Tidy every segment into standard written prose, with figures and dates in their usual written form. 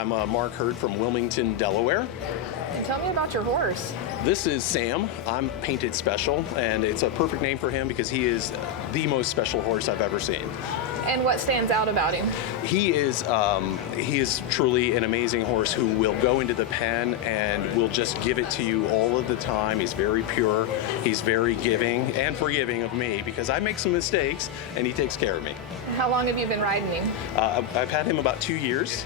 I'm Mark Hurd from Wilmington, Delaware. And tell me about your horse. This is Sam. I'm painted special, and it's a perfect name for him because he is the most special horse I've ever seen. And what stands out about him? He is truly an amazing horse who will go into the pen and will just give it to you all of the time. He's very pure. He's very giving and forgiving of me because I make some mistakes, and he takes care of me. And how long have you been riding him? I've had him about 2 years.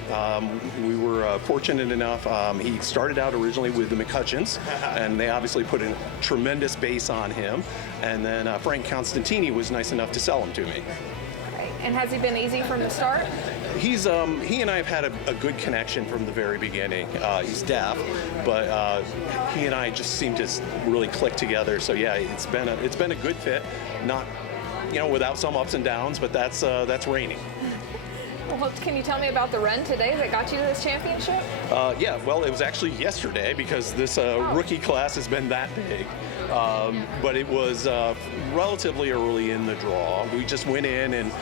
We were fortunate enough. He started out originally with the McCutcheons, and they obviously put a tremendous base on him. And then Frank Constantini was nice enough to sell him to me. And has he been easy from the start? He and I have had a good connection from the very beginning. He's deaf, but he and I just seem to really click together. So yeah, it's been a good fit. Not, without some ups and downs, but that's reigning. Well, can you tell me about the run today that got you to this championship? Yeah, well, it was actually yesterday because this rookie class has been that big. But it was relatively early in the draw. We just went in, and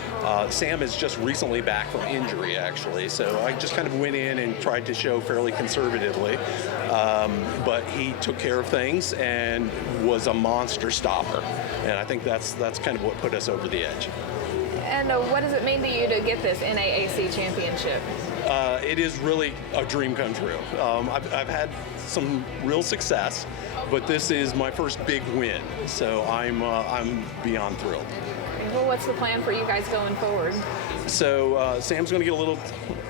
Sam is just recently back from injury, actually. So I just kind of went in and tried to show fairly conservatively. But he took care of things and was a monster stopper. And I think that's kind of what put us over the edge. And what does it mean to you to get this NAAC championship? It is really a dream come true. I've had some real success, but this is my first big win, so I'm beyond thrilled. Well, what's the plan for you guys going forward? So Sam's going to get a little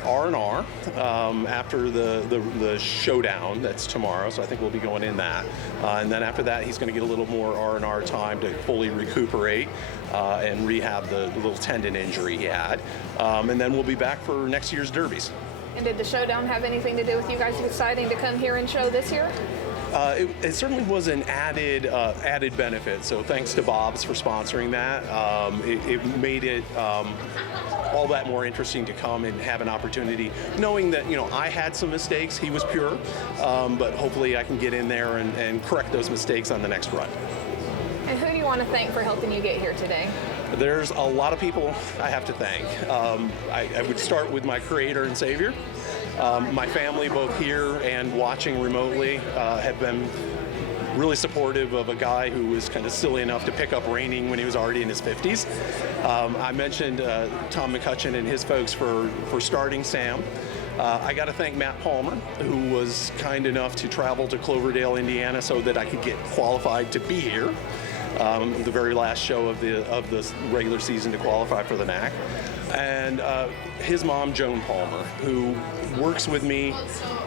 R&R after the showdown that's tomorrow, so I think we'll be going in that. And then after that, he's going to get a little more R&R time to fully recuperate and rehab the little tendon injury he had. And then we'll be back for next year's derbies. And did the showdown have anything to do with you guys deciding to come here and show this year? It certainly was an added benefit. So thanks to Bob's for sponsoring that. It made it all that more interesting to come and have an opportunity, knowing that I had some mistakes. He was pure, but hopefully I can get in there and correct those mistakes on the next run. And who do you want to thank for helping you get here today? There's a lot of people I have to thank. I would start with my creator and savior. My family, both here and watching remotely, have been really supportive of a guy who was kind of silly enough to pick up reining when he was already in his 50s. I mentioned Tom McCutcheon and his folks for starting Sam. I got to thank Matt Palmer, who was kind enough to travel to Cloverdale, Indiana, so that I could get qualified to be here. The very last show of the regular season to qualify for the NAC. And his mom, Joan Palmer, who works with me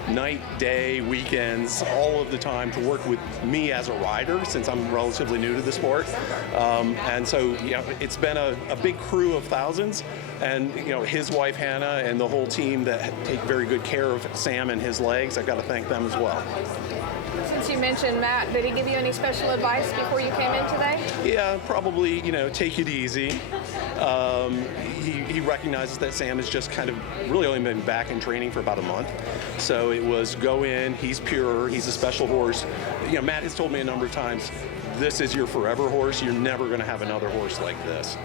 night, day, weekends, all of the time to work with me as a rider since I'm relatively new to the sport. And so, it's been a big crew of thousands. And, his wife, Hannah, and the whole team that take very good care of Sam and his legs, I've got to thank them as well. Since you mentioned Matt, did he give you any special advice before you came in today? Yeah, probably, take it easy. He recognizes that Sam has just kind of really only been back in training for about a month. So it was go in, he's pure, he's a special horse. Matt has told me a number of times, this is your forever horse. You're never going to have another horse like this.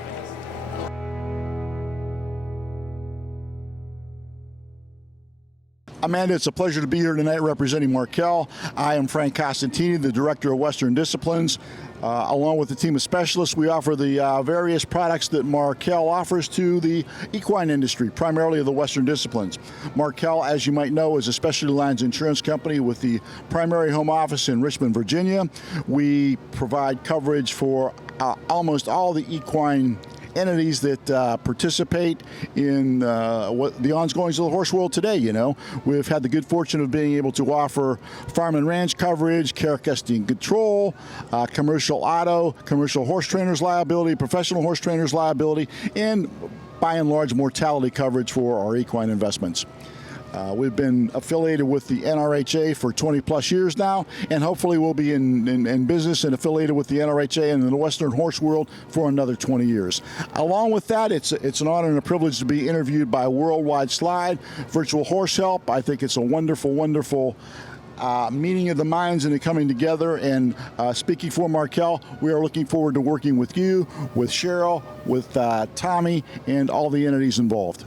Amanda, it's a pleasure to be here tonight representing Markel. I am Frank Costantini, the Director of Western Disciplines. Along with a team of specialists, we offer the various products that Markel offers to the equine industry, primarily the Western Disciplines. Markel, as you might know, is a specialty lines insurance company with the primary home office in Richmond, Virginia. We provide coverage for almost all the equine entities that participate in the ongoings of the horse world today. We've had the good fortune of being able to offer farm and ranch coverage, care, custody, and control, commercial auto, commercial horse trainers liability, professional horse trainers liability, and by and large mortality coverage for our equine investments. We've been affiliated with the NRHA for 20 plus years now, and hopefully we'll be in business and affiliated with the NRHA and in the Western horse world for another 20 years. Along with that, it's an honor and a privilege to be interviewed by Worldwide Slide, Virtual Horse Help. I think it's a wonderful, wonderful meeting of the minds and the coming together. And speaking for Markel, we are looking forward to working with you, with Cheryl, with Tommy, and all the entities involved.